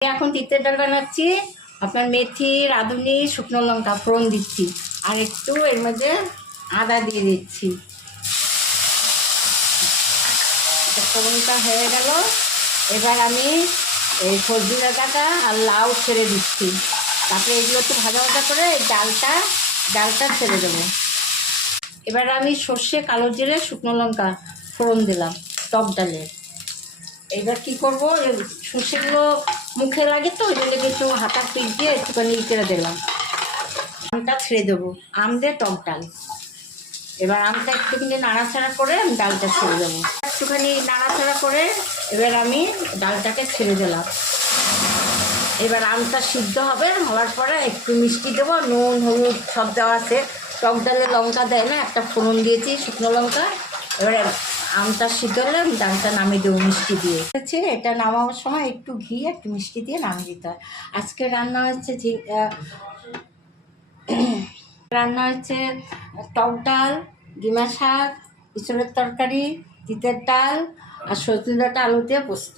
এখন তিতের ডাল বানাচ্ছি। আপনার মেথি, রাঁধুনি, শুকনো লঙ্কা ফোড়ন দিচ্ছি, আর একটু এর মধ্যে আদা দিয়ে দিচ্ছি। ফোড়নটা হয়ে গেল। এবার আমি এই সবজি ডাঁটাটা আর লাউ ছেড়ে দিচ্ছি। তারপরে এগুলো একটু ভাজা ভাজা করে ডালটা ছেড়ে দেবো। এবার আমি সর্ষে, কালো জিরে, শুকনো লঙ্কা ফোড়ন দিলাম টক ডালে। এবার কী করবো, সর্ষেগুলো মুখে লাগে তো, ওই জন্য একটু হাতার পিঠ দিয়ে একটুখানি কেটে দিলাম। আমটা ছেড়ে দেবো, আম দিয়ে টক ডাল। এবার আমটা একটুখানি নাড়াচাড়া করে আমি ডালটা ছেড়ে দেবো। একটুখানি নাড়াচাড়া করে এবার আমি ডালটাকে ছেড়ে দিলাম। এবার আমটা সিদ্ধ হবে, হওয়ার পরে একটু মিষ্টি দেবো, নুন হলুদ সব দেওয়া আছে। টক ডালে লঙ্কা দেয় না, একটা ফোড়ন দিয়েছি শুকনো লঙ্কা। এবারে আমটা সিদ্ধ হলে ডালটা নামিয়ে দেবো মিষ্টি দিয়ে। হচ্ছে এটা নামানোর সময় একটু ঘি একটু মিষ্টি দিয়ে নামিয়ে দিতে হয়। আজকে রান্না হচ্ছে টক ডাল, ডিমা শাক, ইঁচড়ের তরকারি, তিতের ডাল আর সজনে ডাঁটা আলু দিয়ে পোস্ত।